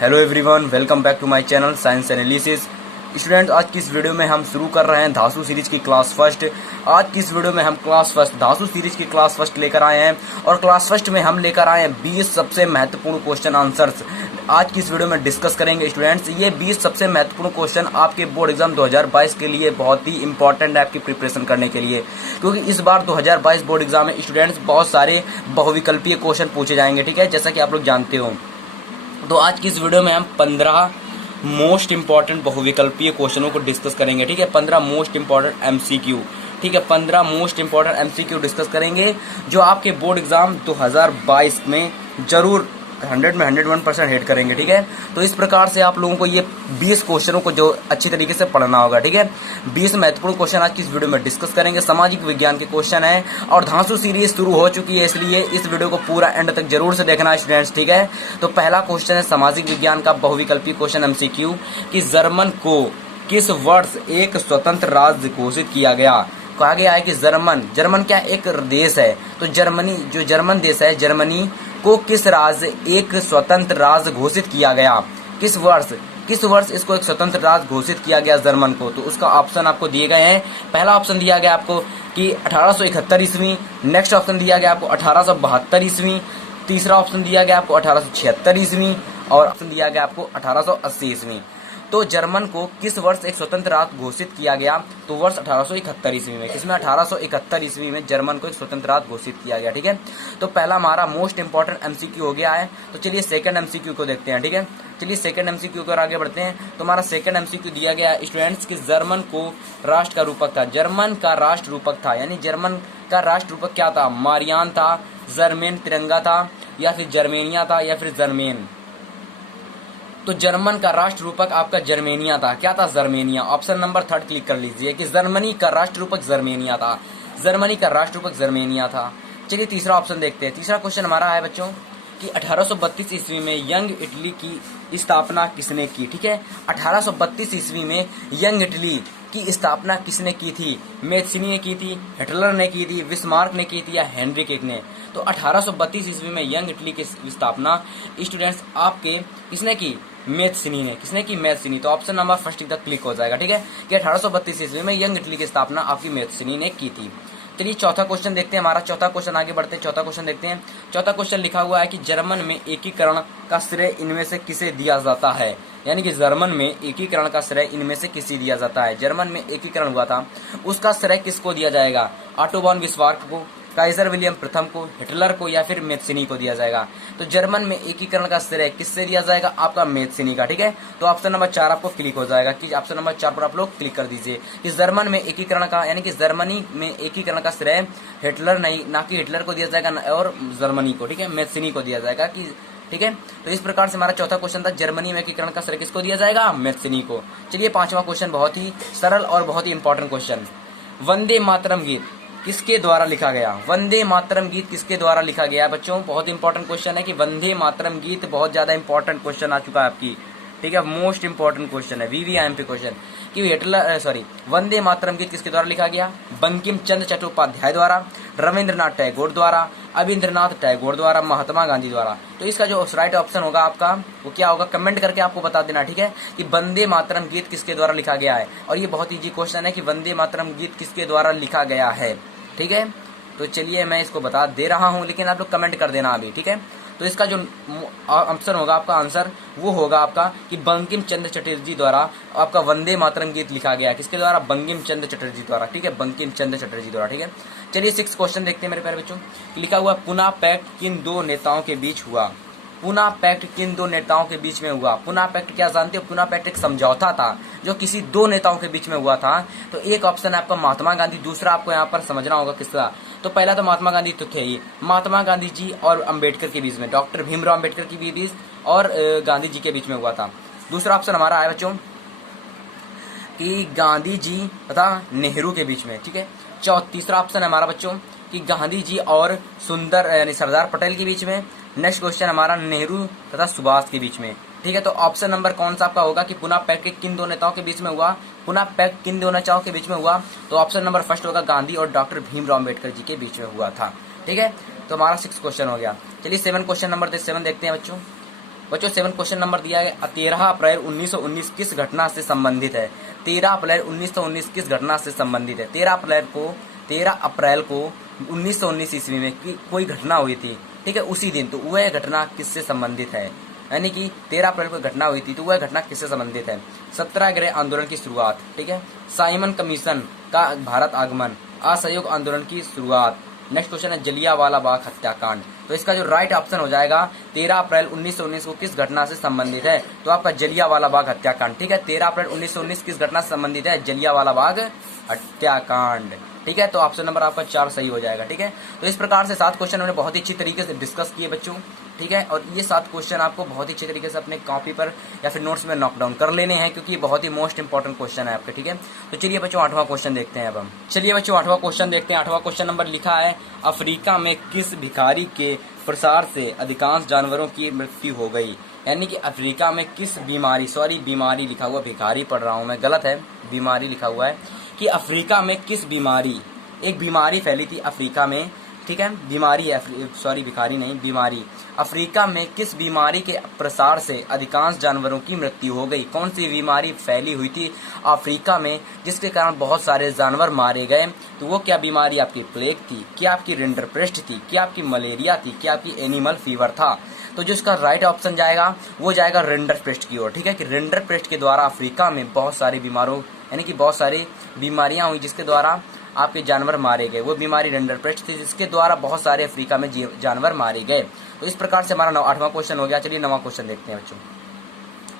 Hello everyone, welcome back to my channel science analysis. Students, आज की इस video में हम शुरू कर रहे हैं धांसू सीरीज की क्लास फर्स्ट। आज की इस वीडियो में हम क्लास फर्स्ट धांसू सीरीज की क्लास फर्स्ट लेकर आए हैं और क्लास फर्स्ट में हम लेकर आए हैं 20 सबसे महत्वपूर्ण क्वेश्चन आंसर्स। आज की इस वीडियो में डिस्कस करेंगे स्टूडेंट्स। ये 20 सबसे महत्वपूर्ण क्वेश्चन आपके बोर्ड एग्जाम 2022 के लिए बहुत ही इंपॉर्टेंट है आपकी प्रिपरेशन करने के लिए, क्योंकि इस बार 2022 बोर्ड एग्जाम में स्टूडेंट्स बहुत सारे बहुविकल्पीय क्वेश्चन पूछे जाएंगे। ठीक है, जैसा कि आप लोग जानते हो। तो आज की इस वीडियो में हम 15 मोस्ट इंपॉर्टेंट बहुविकल्पीय क्वेश्चनों को डिस्कस करेंगे। ठीक है, 15 मोस्ट इंपॉर्टेंट एमसीक्यू। ठीक है, 15 मोस्ट इंपॉर्टेंट एमसीक्यू डिस्कस करेंगे जो आपके बोर्ड एग्जाम 2022 में जरूर 100 में 101% हिट करेंगे। ठीक है, तो इस प्रकार से आप लोगों को ये 20 क्वेश्चनों को जो अच्छी तरीके से पढ़ना होगा। ठीक है, 20 महत्वपूर्ण क्वेश्चन आज की इस वीडियो में डिस्कस करेंगे। सामाजिक विज्ञान के क्वेश्चन है और धांसू सीरीज शुरू हो चुकी है, इसलिए इस वीडियो को पूरा एंड तक जरूर से देखना है स्टूडेंट्स। ठीक है, तो पहला क्वेश्चन है सामाजिक विज्ञान का बहुविकल्पी क्वेश्चन एमसीक्यू कि जर्मन को किस वर्ष एक स्वतंत्र राज्य घोषित किया गया। कहा गया है कि जर्मन क्या एक देश है, तो जर्मनी जो जर्मन देश है, जर्मनी को किस राज्य एक स्वतंत्र राज्य घोषित किया गया। किस वर्ष इसको एक स्वतंत्र राज्य घोषित किया गया जर्मन को। तो उसका ऑप्शन आपको दिए गए हैं। पहला ऑप्शन दिया गया आपको कि 1871 ईस्वी, नेक्स्ट ऑप्शन दिया गया आपको 1872 ईस्वी, तीसरा ऑप्शन दिया गया आपको 1876 ईस्वी और ऑप्शन दिया गया आपको 1880 ईस्वी। तो जर्मन को किस वर्ष एक स्वतंत्र राज्य घोषित किया गया, तो वर्ष 1871 ईस्वी में। किसमें 1871 ईस्वी में जर्मन को एक स्वतंत्र राज्य घोषित किया गया। ठीक है, तो पहला हमारा मोस्ट इंपॉर्टेंट एमसीक्यू हो गया है। तो चलिए सेकंड एमसीक्यू को देखते हैं। ठीक है, चलिए सेकंड एमसीक्यू को आगे बढ़ते हैं। तो हमारा सेकंड एमसीक्यू दिया गया स्टूडेंट्स कि जर्मन को राष्ट्र का रूपक था। जर्मन का राष्ट्र रूपक था, यानी जर्मन का राष्ट्र रूपक क्या था? मारियान था, जर्मेन तिरंगा था, या फिर जर्मेनिया था, या फिर जर्मेन। तो जर्मन का राष्ट्र रूपक आपका जर्मेनिया था। क्या था? जर्मेनिया। ऑप्शन नंबर 3 क्लिक कर लीजिए कि जर्मनी का राष्ट्र रूपक जर्मेनिया था। जर्मनी का राष्ट्र रूपक जर्मेनिया था। चलिए तीसरा ऑप्शन देखते हैं। तीसरा क्वेश्चन हमारा है बच्चों कि 1832 ईस्वी में यंग इटली की स्थापना किसने की। ठीक है, 1832 ईस्वी में यंग इटली की स्थापना किसने की थी? मेस्सिनी ने की थी, हिटलर ने की थी, बिस्मार्क ने की थी, या हेनरी किक ने। तो 1832 ईस्वी में यंग इटली की स्थापना स्टूडेंट्स आपके किसने की? मेस्सिनी ने। किसने की? मेस्सिनी। तो ऑप्शन नंबर फर्स्ट तक क्लिक हो जाएगा। ठीक है, कि 1832 ईस्वी में यंग इटली की स्थापना आपकी मेस्सिनी ने की थी। चलिए चौथा क्वेश्चन देखते हैं। हमारा चौथा क्वेश्चन आगे बढ़ते हैं। चौथा क्वेश्चन देखते हैं। चौथा क्वेश्चन लिखा हुआ है कि जर्मन में एकीकरण का श्रेय इनमें से किसे दिया जाता है। यानी कि जर्मन में एकीकरण का श्रेय इनमें से किसे दिया जाता है। जर्मन में एकीकरण हुआ था, उसका श्रेय किसको दिया जाएगा? ऑटो वॉन बिस्मार्क को, काइजर विलियम प्रथम को, हिटलर को, या फिर मेस्सिनी को दिया जाएगा। तो जर्मन में एकीकरण का श्रेय किससे दिया जाएगा? आपका मेस्सिनी का। ठीक है, तो ऑप्शन नंबर 4 आपको क्लिक हो जाएगा कि ऑप्शन नंबर 4 पर आप लोग क्लिक कर दीजिए कि जर्मन में एकीकरण का, यानी कि जर्मनी में एकीकरण का श्रेय हिटलर नहीं, ना कि हिटलर को दिया जाएगा और जर्मनी को। ठीक है, मेस्सिनी को दिया जाएगा कि ठीक है। तो इस प्रकार से हमारा चौथा क्वेश्चन था, जर्मनी में एकीकरण का श्रेय किसको दिया जाएगा? मेस्सिनी को। चलिए पांचवा क्वेश्चन बहुत ही सरल और बहुत ही इंपॉर्टेंट क्वेश्चन, वंदे मातरम गीत किसके द्वारा लिखा गया? वंदे मातरम गीत किसके द्वारा लिखा गया बच्चों? बहुत इंपॉर्टेंट क्वेश्चन है कि वंदे मातरम गीत बहुत ज्यादा इंपॉर्टेंट क्वेश्चन आ चुका है आपकी। ठीक है, मोस्ट इंपॉर्टेंट क्वेश्चन है, VVIMP क्वेश्चन कि वंदे मातरम गीत किसके द्वारा लिखा गया? बंकिम चंद्र चट्टोपाध्याय द्वारा, रविंद्रनाथ टैगोर द्वारा, अविंद्रनाथ टैगोर द्वारा, महात्मा गांधी द्वारा। तो इसका जो राइट ऑप्शन होगा आपका वो क्या होगा? कमेंट करके आपको बता देना। ठीक है, कि वंदे मातरम गीत किसके द्वारा लिखा गया है। और ये बहुत इजी क्वेश्चन है कि वंदे मातरम गीत किसके द्वारा लिखा गया है। ठीक है, तो चलिए मैं इसको बता दे रहा हूं, लेकिन आप लोग कमेंट कर देना अभी। ठीक है, तो इसका जो ऑप्शन होगा आपका आंसर वो होगा आपका कि बंकिम चंद्र चटर्जी द्वारा आपका वंदे मातरम गीत लिखा गया। किसके द्वारा? बंकिम चंद्र चटर्जी द्वारा। ठीक है, बंकिम चंद्र चटर्जी द्वारा। ठीक है, चलिए 6 क्वेश्चन देखते हैं मेरे प्यारे बच्चों। लिखा हुआ पुनः पैक्ट किन दो नेताओं के बीच हुआ? पुनः पैक्ट किन दो नेताओं के बीच में हुआ? पुनः पैक्ट क्या जानते हो? पुनः पैक्ट एक समझौता था जो किसी दो नेताओं के बीच में हुआ था। तो एक ऑप्शन है आपका महात्मा गांधी, दूसरा आपको यहाँ पर समझना होगा किसका। तो पहला तो महात्मा गांधी तो थे ही, महात्मा गांधी जी और अम्बेडकर के बीच में, डॉक्टर भीमराव अम्बेडकर के बीच और गांधी जी के बीच में हुआ था। दूसरा ऑप्शन हमारा है बच्चों कि गांधी जी तथा नेहरू के बीच में। ठीक है, तीसरा ऑप्शन है हमारा बच्चों कि गांधी जी और सुंदर यानी सरदार पटेल के बीच में। नेक्स्ट क्वेश्चन हमारा नेहरू तथा सुभाष के बीच में। ठीक है, तो ऑप्शन नंबर कौन सा आपका होगा कि पुनः पैक्ट किन दो नेताओं के बीच में हुआ? पुनः पैक्ट किन दो नेताओं के बीच में हुआ? तो ऑप्शन नंबर फर्स्ट होगा गांधी और डॉक्टर भीमराव अम्बेडकर जी के बीच में हुआ था। ठीक है, तो हमारा 6 क्वेश्चन हो गया। चलिए 7 क्वेश्चन नंबर 7 देखते हैं बच्चों। बच्चों 7 क्वेश्चन नंबर दिया है 13 अप्रैल 1919 किस घटना से संबंधित है। 13 अप्रैल 1919 किस घटना से संबंधित है। 13 अप्रैल को 1919 ईस्वी में कोई घटना हुई थी, ठीक है, उसी दिन। तो वह घटना किससे संबंधित है, यानी कि 13 अप्रैल को घटना हुई थी तो वह घटना किससे संबंधित है। सत्याग्रह आंदोलन की शुरुआत, ठीक है, साइमन कमीशन का भारत आगमन, असहयोग आंदोलन की शुरुआत। नेक्स्ट क्वेश्चन है जलियांवाला बाग हत्याकांड। तो इसका जो राइट ऑप्शन हो जाएगा 13 अप्रैल 1919 को किस घटना से संबंधित है, तो आपका जलियांवाला बाग हत्याकांड, ठीक है। 13 अप्रैल 1919 किस घटना से संबंधित है, जलियांवाला बाग हत्याकांड, ठीक है। तो ऑप्शन नंबर आपका 4 सही हो जाएगा, ठीक है। तो इस प्रकार से 7 क्वेश्चन हमने बहुत ही अच्छी तरीके से डिस्कस किए बच्चों, ठीक है। और ये 7 क्वेश्चन आपको बहुत ही अच्छे तरीके से अपने कॉपी पर या फिर नोट्स में नॉक डाउन कर लेने हैं, क्योंकि ये बहुत ही मोस्ट इंपॉर्टेंट क्वेश्चन है आपके, ठीक है। तो चलिए बच्चों 8वां क्वेश्चन देखते हैं अब हम। चलिए बच्चों 8वां क्वेश्चन देखते हैं। 8वां क्वेश्चन नंबर लिखा है अफ्रीका में किस भिखारी के प्रसार से अधिकांश जानवरों की मृत्यु हो गई। यानी कि अफ्रीका में किस बीमारी, सॉरी बीमारी लिखा हुआ, भिखारी पढ़ रहा हूं मैं, गलत है, बीमारी लिखा हुआ है, कि अफ्रीका में किस बीमारी, एक बीमारी फैली थी अफ्रीका में, ठीक है, बीमारी है, सॉरी भिखारी नहीं, बीमारी। अफ्रीका में किस बीमारी के प्रसार से अधिकांश जानवरों की मृत्यु हो गई। कौन सी बीमारी फैली हुई थी अफ्रीका में जिसके कारण बहुत सारे जानवर मारे गए। तो वो क्या बीमारी आपकी प्लेग थी, क्या आपकी रिंडरपेस्ट थी, क्या आपकी मलेरिया थी, क्या आपकी एनिमल फीवर था। तो जो इसका राइट ऑप्शन जाएगा वो जाएगा रिंडरपेस्ट की ओर, ठीक है, कि रिंडरपेस्ट के द्वारा अफ्रीका में बहुत सारे बीमारों, यानी कि बहुत सारी बीमारियां हुई जिसके द्वारा आपके जानवर मारे गए। वो बीमारी रिंडरपेस्ट थी जिसके द्वारा बहुत सारे अफ्रीका में जानवर मारे गए। तो इस प्रकार से हमारा 8वां क्वेश्चन हो गया। चलिए 9वां क्वेश्चन देखते हैं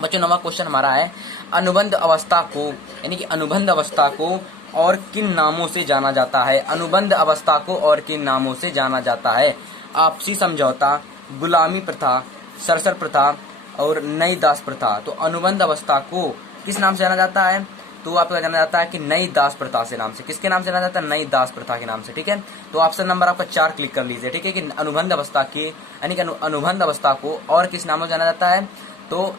बच्चों 9वां क्वेश्चन हमारा है अनुबंध अवस्था को, यानी कि अनुबंध अवस्था को और किन नामों से जाना जाता है। अनुबंध अवस्था को और किन नामों से जाना जाता है। आपसी समझौता, गुलामी प्रथा, सरसर प्रथा और नई दास प्रथा। तो अनुबंध अवस्था को किस नाम से जाना जाता है, तो आपका जाना जाता है कि नई दास प्रथा से नाम से। किसके नाम से जाना जाता है, नई दास प्रथा के नाम से, ठीक है। तो ऑप्शन नंबर आपका 4 क्लिक कर लीजिए, ठीक है, कि अनुबंध अवस्था के, यानी कि अनुबंध अवस्था को और किस नाम से जाना जाता है। तो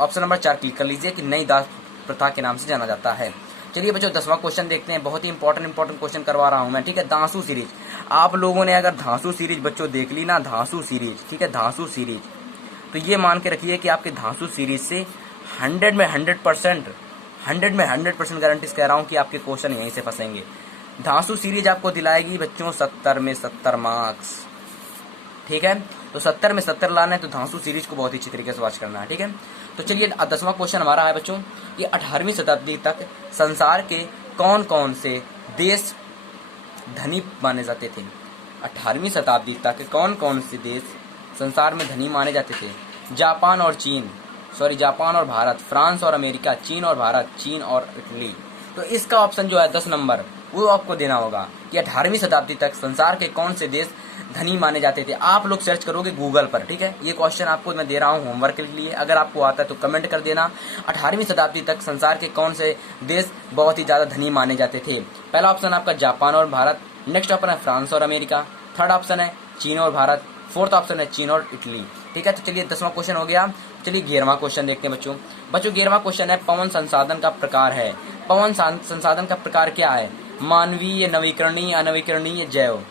ऑप्शन नंबर 4 क्लिक कर लीजिए कि नई दास प्रथा के नाम से जाना जाता है। चलिए बच्चों 10वां क्वेश्चन देखते हैं। बहुत ही इंपॉर्टेंट क्वेश्चन करवा रहा हूं मैं, ठीक है। धांसू सीरीज, आप लोगों ने अगर धांसू सीरीज बच्चों देख ली ना, धांसू सीरीज, ठीक है, धांसू सीरीज, तो ये मान के रखिए कि आपके धांसू सीरीज से 100 में 100% गारंटी कह रहा हूं कि आपके क्वेश्चन यहीं से फंसेंगे। धांसू सीरीज आपको दिलाएगी बच्चों 70 में 70 मार्क्स, ठीक है। तो 70 में 70 लाना है तो धांसू सीरीज को बहुत ही अच्छी तरीके से वॉच करना है, ठीक है। तो चलिए 10वां क्वेश्चन हमारा है बच्चों कि 18वीं शताब्दी तक संसार के कौन कौन से देश धनी माने जाते थे। 18वीं शताब्दी तक कौन कौन से देश संसार में धनी माने जाते थे। जापान और भारत, फ्रांस और अमेरिका, चीन और भारत, चीन और इटली। तो इसका ऑप्शन जो है 10 नंबर वो आपको देना होगा कि 18वीं शताब्दी तक संसार के कौन से देश धनी माने जाते थे। आप लोग सर्च करोगे गूगल पर, ठीक है। ये क्वेश्चन आपको मैं दे रहा हूँ होमवर्क के लिए, अगर आपको आता है तो कमेंट कर देना। 18वीं शताब्दी तक संसार के कौन से देश बहुत ही ज्यादा धनी माने जाते थे। पहला ऑप्शन आपका जापान और भारत, नेक्स्ट ऑप्शन है फ्रांस और अमेरिका, थर्ड ऑप्शन है चीन और भारत, फोर्थ ऑप्शन है चीन और इटली, ठीक है। तो चलिए 10वां क्वेश्चन हो गया। चलिए 11वां क्वेश्चन देखते हैं बच्चों 11वां क्वेश्चन है पवन संसाधन का प्रकार है। पवन संसाधन का प्रकार क्या है। मानवीय, नवीकरणीय, अनवीकरणीय, जैव।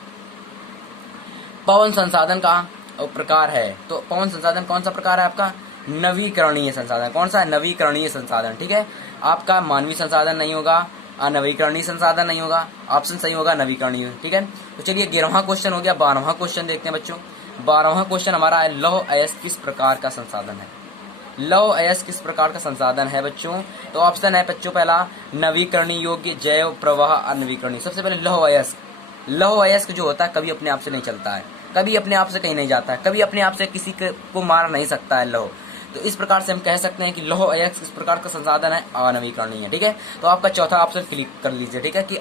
पवन संसाधन का प्रकार है तो पवन संसाधन कौन सा प्रकार है आपका, नवीकरणीय संसाधन। कौन सा है, नवीकरणीय संसाधन, ठीक है। आपका मानवीय संसाधन नहीं होगा, अनवीकरणीय संसाधन नहीं होगा, ऑप्शन सही होगा नवीकरणीय, ठीक है। तो चलिए 11वां क्वेश्चन हो गया। 12वां क्वेश्चन देखते हैं बच्चों। 12वां क्वेश्चन हमारा है लौह अयस्क किस प्रकार का संसाधन है। लौह अयस्क किस प्रकार का संसाधन है बच्चों। तो ऑप्शन है बच्चों पहला नवीकरणीय योग्य, जैव, प्रवाह, अनवीकरणीय। सबसे पहले लौह अयस्क जो होता है कभी अपने आप से नहीं चलता है, कभी अपने आप से कहीं नहीं जाता है, कभी अपने आप से किसी को मार नहीं सकता है लौह। तो इस प्रकार से हम कह सकते हैं कि लौह अयस्क किस प्रकार का संसाधन है, अनवीकरणीय, ठीक है। तो आपका चौथा ऑप्शन क्लिक कर लीजिए, ठीक है, कि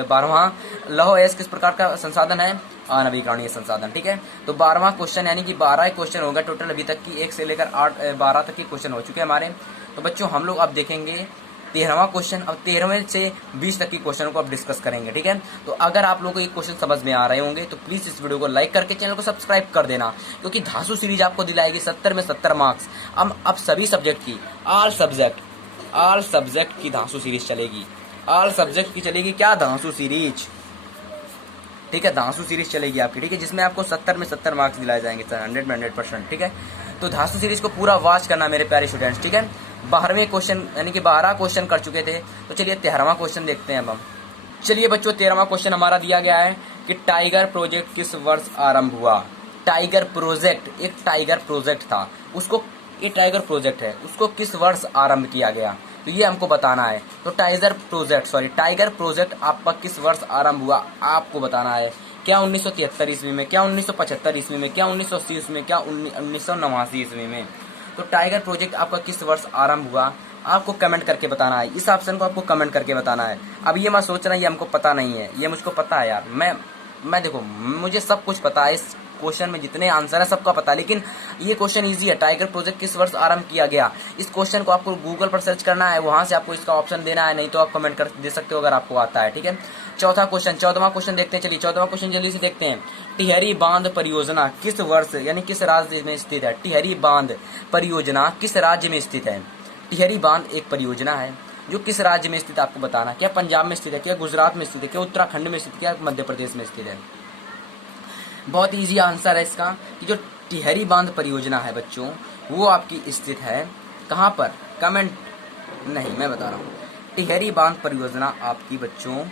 12वां लौह अयस्क किस प्रकार का संसाधन है, अनवीकरणीय संसाधन, ठीक है। तो 12वां क्वेश्चन यानी कि 12 क्वेश्चन होगा टोटल अभी तक की, 1 से लेकर 12 तक के क्वेश्चन हो चुके हैं हमारे। तो बच्चों हम लोग अब देखेंगे 13वां क्वेश्चन। अब 13वें से 20 तक की क्वेश्चन को अब डिस्कस करेंगे, ठीक है। तो अगर आप लोगों को ये क्वेश्चन समझ में आ रहे होंगे तो प्लीज इस वीडियो को लाइक करके चैनल को सब्सक्राइब कर देना, क्योंकि धांसू सीरीज आपको दिलाएगी 70 में 70 मार्क्स। अब सभी सब्जेक्ट की, ऑल सब्जेक्ट की धांसू सीरीज चलेगी, ऑल सब्जेक्ट की चलेगी क्या, धांसू सीरीज, ठीक है। धांसू सीरीज चलेगी आपकी, ठीक है, जिसमें आपको 70 में 70 मार्क्स दिलाए जाएंगे 100 में 100%, ठीक है। तो धांसू सीरीज को पूरा वॉच करना मेरे प्यारे स्टूडेंट्स, ठीक है। 12वें क्वेश्चन यानी कि 12 क्वेश्चन कर चुके थे, तो चलिए 13वां क्वेश्चन देखते हैं अब हम। चलिए बच्चों 13वां क्वेश्चन हमारा दिया गया है कि टाइगर प्रोजेक्ट किस वर्ष आरंभ हुआ। टाइगर प्रोजेक्ट एक टाइगर प्रोजेक्ट था, उसको ये टाइगर प्रोजेक्ट है, उसको किस वर्ष आरंभ किया गया, तो ये हमको बताना है। तो टाइगर प्रोजेक्ट आपका किस वर्ष आरंभ हुआ आपको बताना है। क्या 1973 ईस्वी में, क्या 1975 ईस्वी में, क्या 1980 ईस्वी में, क्या 1989 ईस्वी में। तो टाइगर प्रोजेक्ट आपका किस वर्ष आरंभ हुआ आपको कमेंट करके बताना है। इस ऑप्शन को आपको कमेंट करके बताना है। अब ये मत सोचना ये हमको पता नहीं है, ये मुझको पता है यार। मैं देखो मुझे सब कुछ पता है, इस क्वेश्चन में जितने आंसर है सबका पता है, लेकिन ये क्वेश्चन इजी है। टाइगर प्रोजेक्ट किस वर्ष आरंभ किया गया, इस क्वेश्चन को आपको गूगल पर सर्च करना है, वहां से आपको इसका ऑप्शन देना है, नहीं तो आप कमेंट कर दे सकते हो अगर आपको आता है, ठीक है। 14वां क्वेश्चन देखते हैं। चलिए 14वां क्वेश्चन जल्दी से देखते हैं। टिहरी बांध परियोजना किस वर्ष यानी किस राज्य में स्थित है। टिहरी बांध परियोजना किस राज्य में स्थित है। टिहरी बांध एक परियोजना है जो किस राज्य में स्थित है आपको बताना। क्या पंजाब में स्थित है, क्या गुजरात में स्थित है, क्या उत्तराखंड में स्थित है, क्या मध्य प्रदेश में स्थित है। बहुत इजी आंसर है इसका कि जो टिहरी बांध परियोजना है बच्चों वो आपकी स्थित है कहाँ पर, कमेंट नहीं मैं बता रहा हूँ। टिहरी बांध परियोजना आपकी बच्चों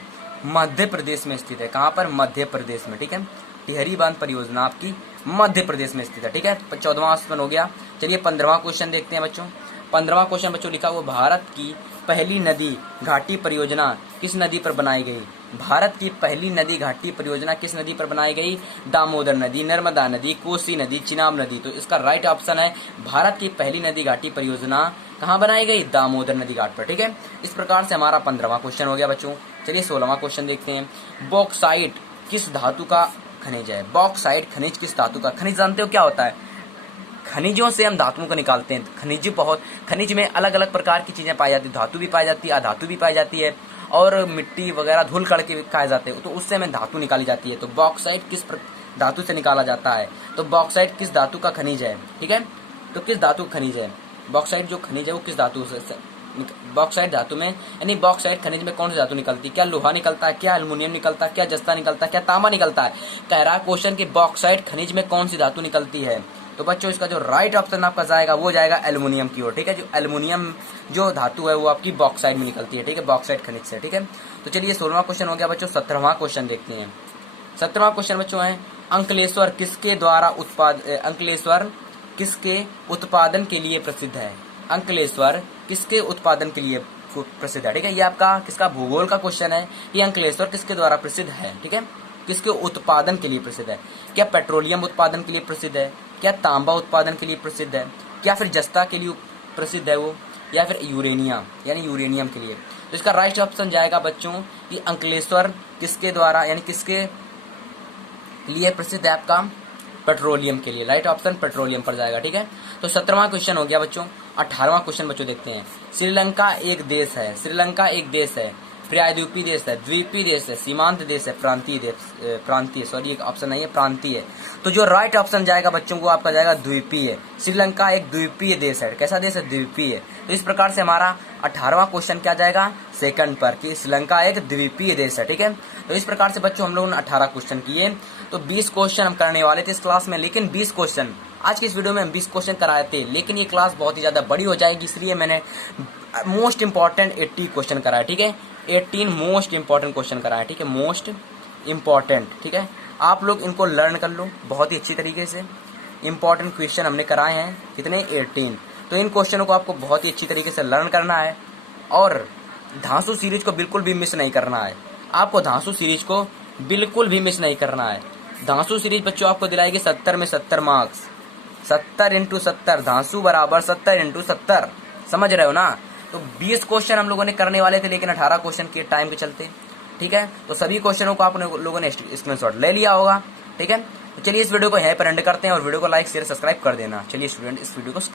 मध्य प्रदेश में स्थित है। कहाँ पर, मध्य प्रदेश में, ठीक है। टिहरी बांध परियोजना आपकी मध्य प्रदेश में स्थित है, ठीक है। 14वां ऑप्शन हो गया। चलिए 15वां क्वेश्चन देखते हैं बच्चों। 15वां क्वेश्चन बच्चों लिखा हुआ भारत की पहली नदी घाटी परियोजना किस नदी पर बनाई गई। भारत की पहली नदी घाटी परियोजना किस नदी पर बनाई गई। दामोदर नदी, नर्मदा नदी, कोसी नदी, चिनाब नदी। तो इसका राइट ऑप्शन है भारत की पहली नदी घाटी परियोजना कहाँ बनाई गई, दामोदर नदी घाट पर, ठीक है। इस प्रकार से हमारा 15वां क्वेश्चन हो गया बच्चों। चलिए 16वां क्वेश्चन देखते हैं। बॉक्साइट किस धातु का खनिज है। बॉक्साइट खनिज किस धातु का खनिज, जानते हो क्या होता है। खनिजों से हम धातुओं को निकालते हैं। खनिज में अलग अलग प्रकार की चीजें पाई जाती है, धातु भी पाई जाती है, अधातु भी पाई जाती है, और मिट्टी वगैरह धूल कण के खाए जाते हैं, तो उससे हमें धातु निकाली जाती है। तो बॉक्साइट किस धातु से निकाला जाता है। तो बॉक्साइट किस धातु का खनिज है, ठीक है। तो किस धातु का खनिज है बॉक्साइट, जो खनिज है वो किस धातु से, बॉक्साइट धातु में यानी बॉक्साइट खनिज में कौन सी धातु निकलती है। क्या लोहा निकलता है, क्या एल्युमिनियम निकलता है, क्या जस्ता निकलता है, क्या तांबा निकलता है। कह रहा है क्वेश्चन की बॉक्साइट खनिज में कौन सी धातु निकलती है। तो बच्चों इसका जो राइट ऑप्शन आपका जाएगा वो जाएगा एल्युमिनियम की ओर, ठीक है। जो एल्युमिनियम जो धातु है वो आपकी बॉक्साइट में निकलती है, ठीक है, बॉक्साइट खनिज से, ठीक है। तो चलिए 16वां क्वेश्चन हो गया बच्चों। 17वां क्वेश्चन देखते हैं। 17वां क्वेश्चन बच्चों है अंकलेश्वर किसके उत्पादन के लिए प्रसिद्ध है। अंकलेश्वर किसके उत्पादन के लिए प्रसिद्ध है, ठीक है। ये आपका किसका भूगोल का क्वेश्चन है। ये अंकलेश्वर किसके द्वारा प्रसिद्ध है, ठीक है, किसके उत्पादन के लिए प्रसिद्ध है। क्या पेट्रोलियम उत्पादन के लिए प्रसिद्ध है, क्या तांबा उत्पादन के लिए प्रसिद्ध है, क्या फिर जस्ता के लिए प्रसिद्ध है वो, या फिर यूरेनियम के लिए। तो इसका राइट ऑप्शन जाएगा बच्चों कि अंकलेश्वर किसके द्वारा यानी किसके लिए प्रसिद्ध है आपका, पेट्रोलियम के लिए। राइट ऑप्शन पेट्रोलियम पर जाएगा, ठीक है। तो 17वां क्वेश्चन हो गया बच्चों। 18वां क्वेश्चन बच्चों देखते हैं। श्रीलंका एक देश है। श्रीलंका एक देश है, प्रायद्वीपीय देश है, द्वीपीय देश है, सीमांत देश है, प्रांतीय सॉरी एक ऑप्शन नहीं है, प्रांतीय। तो जो राइट ऑप्शन जाएगा बच्चों को आपका जाएगा द्वीपीय। श्रीलंका एक द्वीपीय देश है। कैसा देश है, द्वीपीय। तो इस प्रकार से हमारा 18वां क्वेश्चन क्या जाएगा, सेकंड पर, कि श्रीलंका एक द्वीपीय देश है, ठीक है। तो इस प्रकार से बच्चों हम लोगों ने 18 क्वेश्चन किए। तो 20 क्वेश्चन हम करने वाले थे इस क्लास में, लेकिन 20 क्वेश्चन आज की इस वीडियो में हम 20 क्वेश्चन कराए थे, लेकिन ये क्लास बहुत ही ज्यादा बड़ी हो जाएगी, इसलिए मैंने मोस्ट इंपॉर्टेंट 80 क्वेश्चन कराया, ठीक है। 18 मोस्ट इंपॉर्टेंट क्वेश्चन कराया, ठीक है, मोस्ट इंपॉर्टेंट, ठीक है। आप लोग इनको लर्न कर लो बहुत ही अच्छी तरीके से। इंपॉर्टेंट क्वेश्चन हमने कराए हैं कितने, 18। तो इन क्वेश्चनों को आपको बहुत ही अच्छी तरीके से लर्न करना है, और धांसू सीरीज को बिल्कुल भी मिस नहीं करना है। आपको धांसू सीरीज को बिल्कुल भी मिस नहीं करना है। धांसू सीरीज बच्चों आपको दिलाएगी 70 में 70 मार्क्स, 70 × 70, धांसू बराबर 70 × 70, समझ रहे हो ना। तो 20 क्वेश्चन हम लोगों ने करने वाले थे, लेकिन 18 क्वेश्चन के टाइम के चलते, ठीक है। तो सभी क्वेश्चनों को आप लोगों ने स्क्रीनशॉट ले लिया होगा, ठीक है। तो चलिए इस वीडियो को यहीं पर एंड करते हैं, और वीडियो को लाइक शेयर सब्सक्राइब कर देना। चलिए स्टूडेंट इस वीडियो को